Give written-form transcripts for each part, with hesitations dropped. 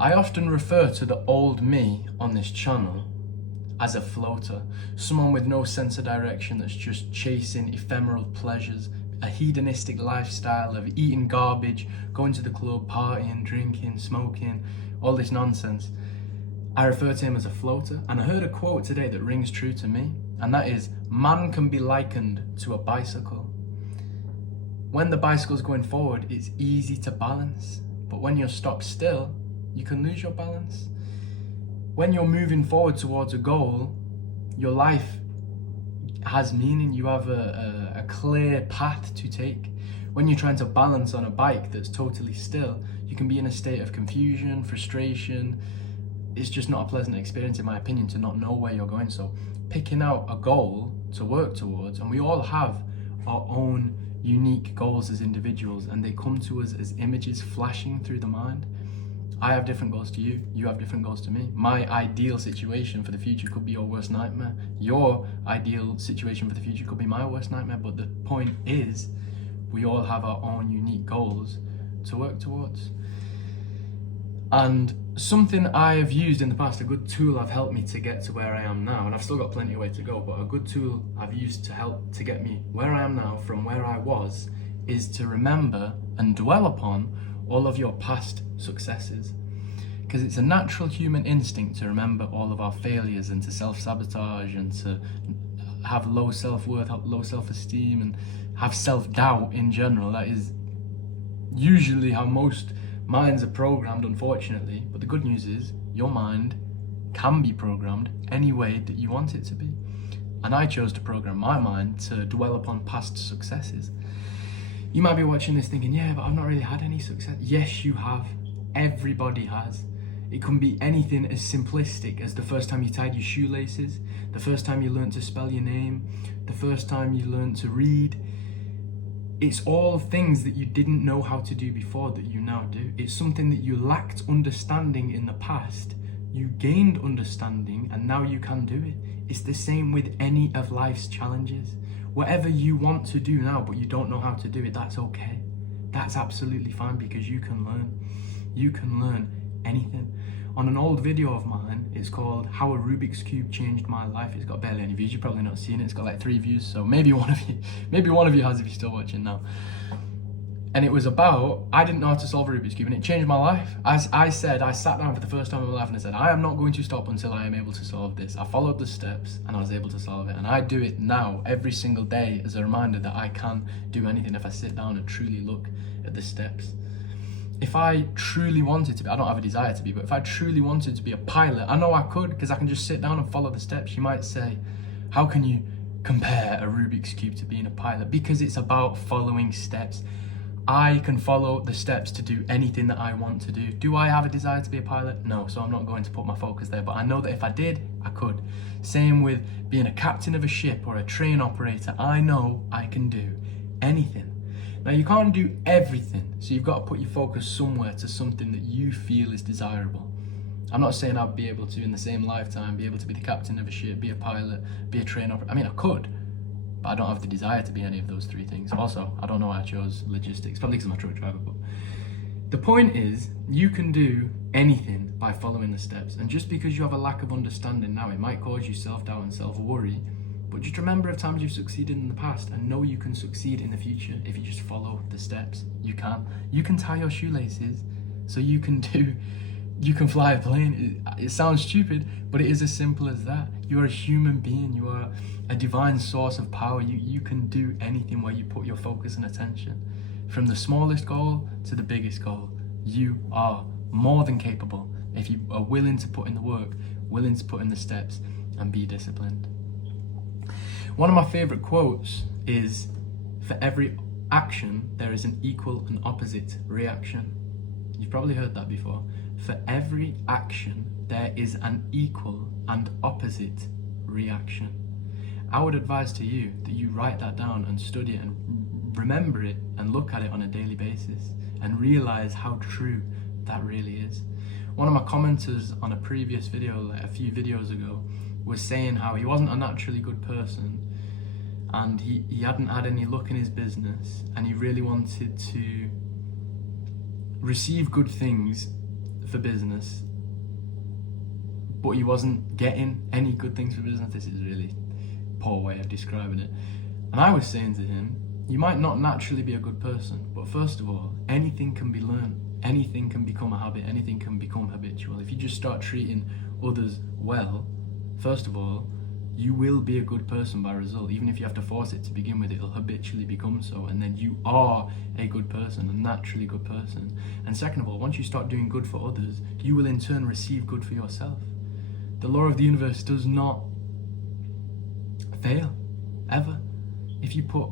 I often refer to the old me on this channel as a floater, someone with no sense of direction that's just chasing ephemeral pleasures, a hedonistic lifestyle of eating garbage, going to the club, partying, drinking, smoking, all this nonsense. I refer to him as a floater, and I heard a quote today that rings true to me, and that is, man can be likened to a bicycle. When the bicycle's going forward, it's easy to balance, but when you're stopped still, you can lose your balance. When you're moving forward towards a goal, your life has meaning. You have a clear path to take. When you're trying to balance on a bike that's totally still, you can be in a state of confusion, frustration. It's just not a pleasant experience, in my opinion, to not know where you're going. So picking out a goal to work towards, and we all have our own unique goals as individuals, and they come to us as images flashing through the mind. I have different goals to you, you have different goals to me. My ideal situation for the future could be your worst nightmare. Your ideal situation for the future could be my worst nightmare, but the point is, we all have our own unique goals to work towards. And something I have used in the past, a good tool I've helped me to get to where I am now, and I've still got plenty of way to go, but a good tool I've used to help to get me where I am now from where I was, is to remember and dwell upon all of your past successes. Because it's a natural human instinct to remember all of our failures and to self-sabotage and to have low self-worth, have low self-esteem, and have self-doubt in general. That is usually how most minds are programmed, unfortunately. But the good news is, your mind can be programmed any way that you want it to be. And I chose to program my mind to dwell upon past successes. You might be watching this thinking, yeah, but I've not really had any success. Yes, you have. Everybody has. It can be anything as simplistic as the first time you tied your shoelaces, the first time you learned to spell your name, the first time you learned to read. It's all things that you didn't know how to do before that you now do. It's something that you lacked understanding in the past. You gained understanding and now you can do it. It's the same with any of life's challenges. Whatever you want to do now but you don't know how to do it, that's okay. That's absolutely fine, because you can learn. You can learn anything. On an old video of mine, it's called How a Rubik's Cube Changed My Life. It's got barely any views. You've probably not seen it. It's got like 3 views, so maybe one of you has if you're still watching now. And it was about, I didn't know how to solve a Rubik's Cube, and it changed my life. As I said, I sat down for the first time in my life and I said, I am not going to stop until I am able to solve this. I followed the steps and I was able to solve it. And I do it now every single day as a reminder that I can do anything if I sit down and truly look at the steps. If I truly wanted to be, I don't have a desire to be, but if I truly wanted to be a pilot, I know I could, because I can just sit down and follow the steps. You might say, how can you compare a Rubik's Cube to being a pilot? Because it's about following steps. I can follow the steps to do anything that I want to do. Do I have a desire to be a pilot? No, so I'm not going to put my focus there, but I know that if I did, I could. Same with being a captain of a ship or a train operator. I know I can do anything. Now, you can't do everything, so you've got to put your focus somewhere to something that you feel is desirable. I'm not saying I'd be able to, in the same lifetime, be able to be the captain of a ship, be a pilot, be a train operator. I mean, I could, but I don't have the desire to be any of those 3 things. Also, I don't know why I chose logistics, probably because I'm a truck driver, but the point is, you can do anything by following the steps. And just because you have a lack of understanding now, it might cause you self-doubt and self-worry. But just remember of times you've succeeded in the past, and know you can succeed in the future if you just follow the steps. You can. You can tie your shoelaces, so you can fly a plane. It sounds stupid, but it is as simple as that. You are a human being. You are a divine source of power. You can do anything where you put your focus and attention. From the smallest goal to the biggest goal, you are more than capable if you are willing to put in the work, willing to put in the steps, and be disciplined. One of my favorite quotes is, for every action, there is an equal and opposite reaction. You've probably heard that before. For every action, there is an equal and opposite reaction. I would advise to you that you write that down and study it and remember it and look at it on a daily basis and realize how true that really is. One of my commenters on a previous video, like a few videos ago, was saying how he wasn't a naturally good person, and he hadn't had any luck in his business, and he really wanted to receive good things for business, but he wasn't getting any good things for business. This is a really poor way of describing it. And I was saying to him, you might not naturally be a good person, but first of all, anything can be learned. Anything can become a habit. Anything can become habitual. If you just start treating others well, first of all, you will be a good person by result. Even if you have to force it to begin with, it'll habitually become so, and then you are a good person, a naturally good person. And second of all, once you start doing good for others, you will in turn receive good for yourself. The law of the universe does not fail, ever. If you put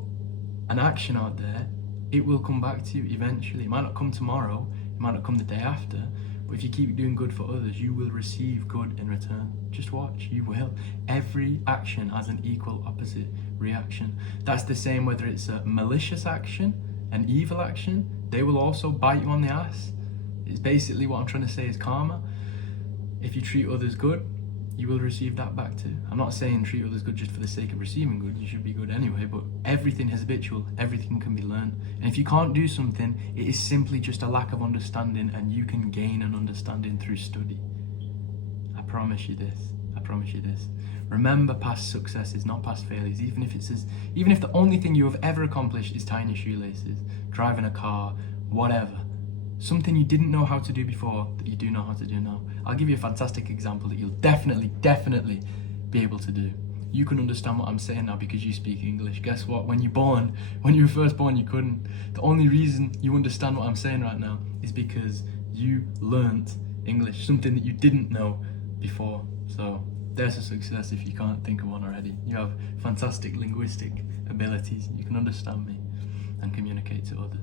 an action out there, it will come back to you eventually. It might not come tomorrow, it might not come the day after, but if you keep doing good for others, you will receive good in return. Just watch, you will. Every action has an equal opposite reaction. That's the same whether it's a malicious action, an evil action, they will also bite you on the ass. It's basically what I'm trying to say is karma. If you treat others good, you will receive that back too. I'm not saying treat others good just for the sake of receiving good, you should be good anyway, but everything is habitual, everything can be learned. And if you can't do something, it is simply just a lack of understanding, and you can gain an understanding through study. I promise you this, I promise you this. Remember past successes, not past failures, even if the only thing you have ever accomplished is tying your shoelaces, driving a car, whatever. Something you didn't know how to do before that you do know how to do now. I'll give you a fantastic example that you'll definitely be able to do. You can understand what I'm saying now because you speak English. Guess what? When you were first born, you couldn't. The only reason you understand what I'm saying right now is because you learnt English, something that you didn't know before. So there's a success if you can't think of one already. You have fantastic linguistic abilities. You can understand me and communicate to others.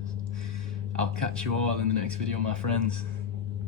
I'll catch you all in the next video, my friends.